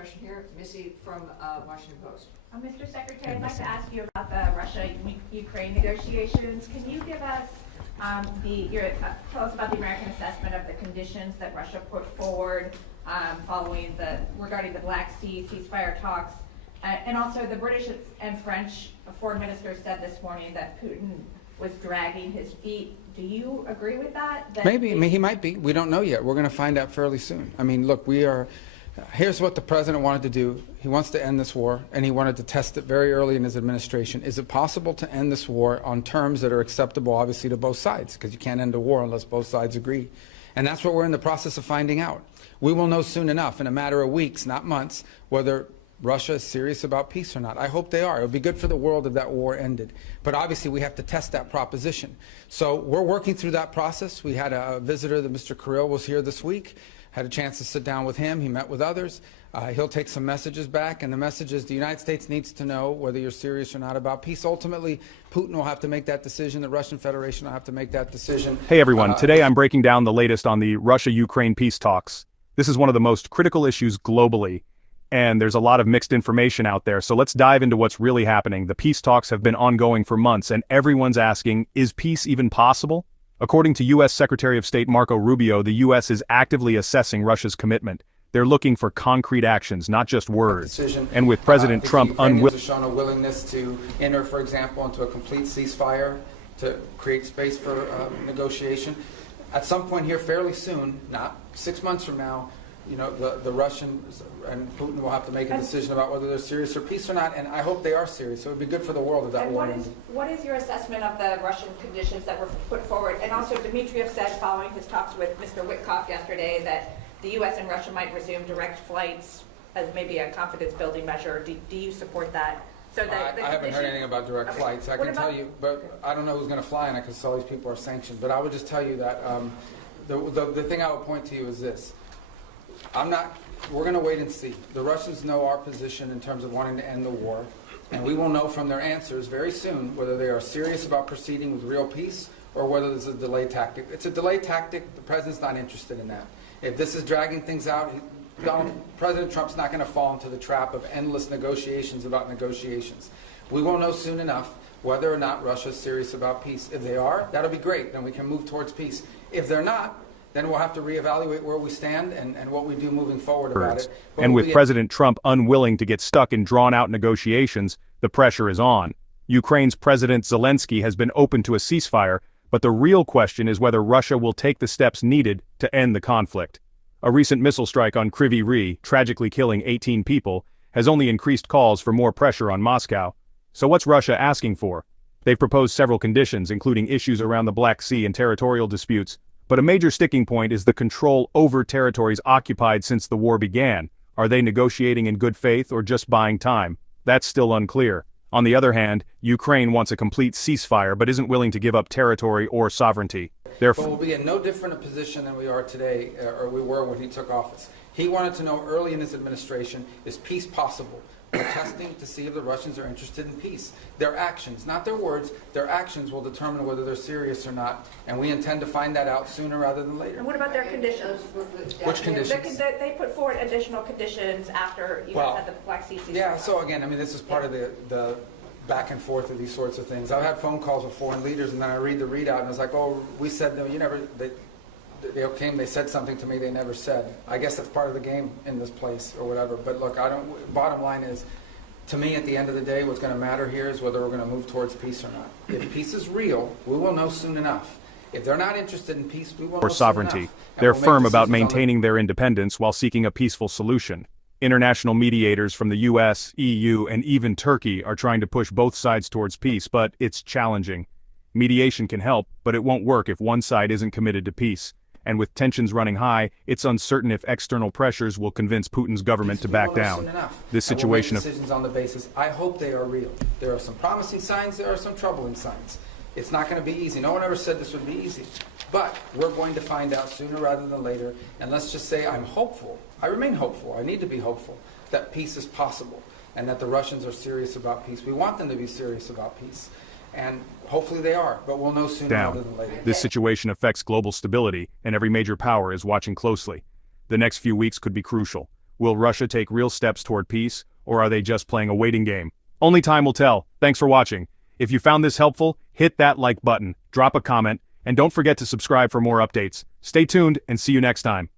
question here. Missy from Washington Post. Mr. Secretary, I'd like to ask you about the Russia-Ukraine negotiations. Can you give us tell us about the American assessment of the conditions that Russia put forward regarding the Black Sea ceasefire talks, and also the British and French foreign ministers said this morning that Putin was dragging his feet. Do you agree with that? Maybe. I mean, he might be. We don't know yet. We're going to find out fairly soon. I mean, look, here's what the president wanted to do. He wants to end this war, and he wanted to test it very early in his administration. Is it possible to end this war on terms that are acceptable, obviously, to both sides? Because you can't end a war unless both sides agree. And that's what we're in the process of finding out. We will know soon enough, in a matter of weeks, not months, whether Russia is serious about peace or not. I hope they are. It would be good for the world if that war ended. But obviously, we have to test that proposition. So we're working through that process. We had a visitor, that Mr. Kirill was here this week. Had a chance to sit down with him. He met with others. He'll take some messages back, and the message is the United States needs to know whether you're serious or not about peace. Ultimately, Putin will have to make that decision. The Russian Federation will have to make that decision. Hey everyone, today I'm breaking down the latest on the Russia-Ukraine peace talks. This is one of the most critical issues globally, and there's a lot of mixed information out there, so let's dive into what's really happening. The peace talks have been ongoing for months, and everyone's asking, is peace even possible? According to U.S. Secretary of State Marco Rubio, the U.S. is actively assessing Russia's commitment. They're looking for concrete actions, not just words. And with President Trump shown a willingness to enter, for example, into a complete ceasefire to create space for negotiation. At some point here, fairly soon, not 6 months from now, you know, the Russians and Putin will have to make a decision about whether they're serious or peace or not, and I hope they are serious. So it would be good for the world if that and war what is your assessment of the Russian conditions that were put forward? And also, Dmitriev said following his talks with Mr. Witkoff yesterday that the U.S. and Russia might resume direct flights as maybe a confidence-building measure. Do you support that? So that I haven't heard anything about direct flights. I can tell you, but I don't know who's going to fly in it because all these people are sanctioned. But I would just tell you that the thing I would point to you is this. We're going to wait and see. The Russians know our position in terms of wanting to end the war, and we will know from their answers very soon whether they are serious about proceeding with real peace or whether this is a delay tactic. It's a delay tactic. The president's not interested in that. If this is dragging things out, President Trump's not going to fall into the trap of endless negotiations about negotiations. We will know soon enough whether or not Russia's serious about peace. If they are, that'll be great. Then we can move towards peace. If they're not, then we'll have to reevaluate where we stand and what we do moving forward about it. But and with President Trump unwilling to get stuck in drawn-out negotiations, the pressure is on. Ukraine's President Zelensky has been open to a ceasefire, but the real question is whether Russia will take the steps needed to end the conflict. A recent missile strike on Kryvyi Rih, tragically killing 18 people, has only increased calls for more pressure on Moscow. So what's Russia asking for? They've proposed several conditions, including issues around the Black Sea and territorial disputes, but a major sticking point is the control over territories occupied since the war began. Are they negotiating in good faith or just buying time? That's still unclear. On the other hand, Ukraine wants a complete ceasefire but isn't willing to give up territory or sovereignty. But we'll be in no different a position than we are today, or we were when he took office. He wanted to know early in his administration, is peace possible? We're testing to see if the Russians are interested in peace. Their actions, not their words, their actions will determine whether they're serious or not, and we intend to find that out sooner rather than later. And what about their conditions? Which conditions? They put forward additional conditions after you guys had the Black Sea ceasefire. Yeah, so again, I mean, this is part of the back and forth of these sorts of things. I've had phone calls with foreign leaders, and then I read the readout, and it's like, oh, we said, no, you never, they came, they said something to me they never said. I guess that's part of the game in this place or whatever. But look, bottom line is, to me, at the end of the day, what's going to matter here is whether we're going to move towards peace or not. If peace is real, we will know soon enough. If they're not interested in peace, we will know or sovereignty. soon enough. They're firm about maintaining their independence while seeking a peaceful solution. International mediators from the US, EU, and even Turkey are trying to push both sides towards peace, but it's challenging. Mediation can help, but it won't work if one side isn't committed to peace. And with tensions running high, it's uncertain if external pressures will convince Putin's government to back down. This situation of decisions on the basis, I hope they are real. There are some promising signs, there are some troubling signs. It's not going to be easy. No one ever said this would be easy. But we're going to find out sooner rather than later. And let's just say I'm hopeful. I remain hopeful. I need to be hopeful that peace is possible and that the Russians are serious about peace. We want them to be serious about peace. And hopefully they are, but we'll know sooner rather than later. This situation affects global stability, and every major power is watching closely. The next few weeks could be crucial. Will Russia take real steps toward peace, or are they just playing a waiting game? Only time will tell. Thanks for watching. If you found this helpful, hit that like button, drop a comment, and don't forget to subscribe for more updates. Stay tuned and see you next time.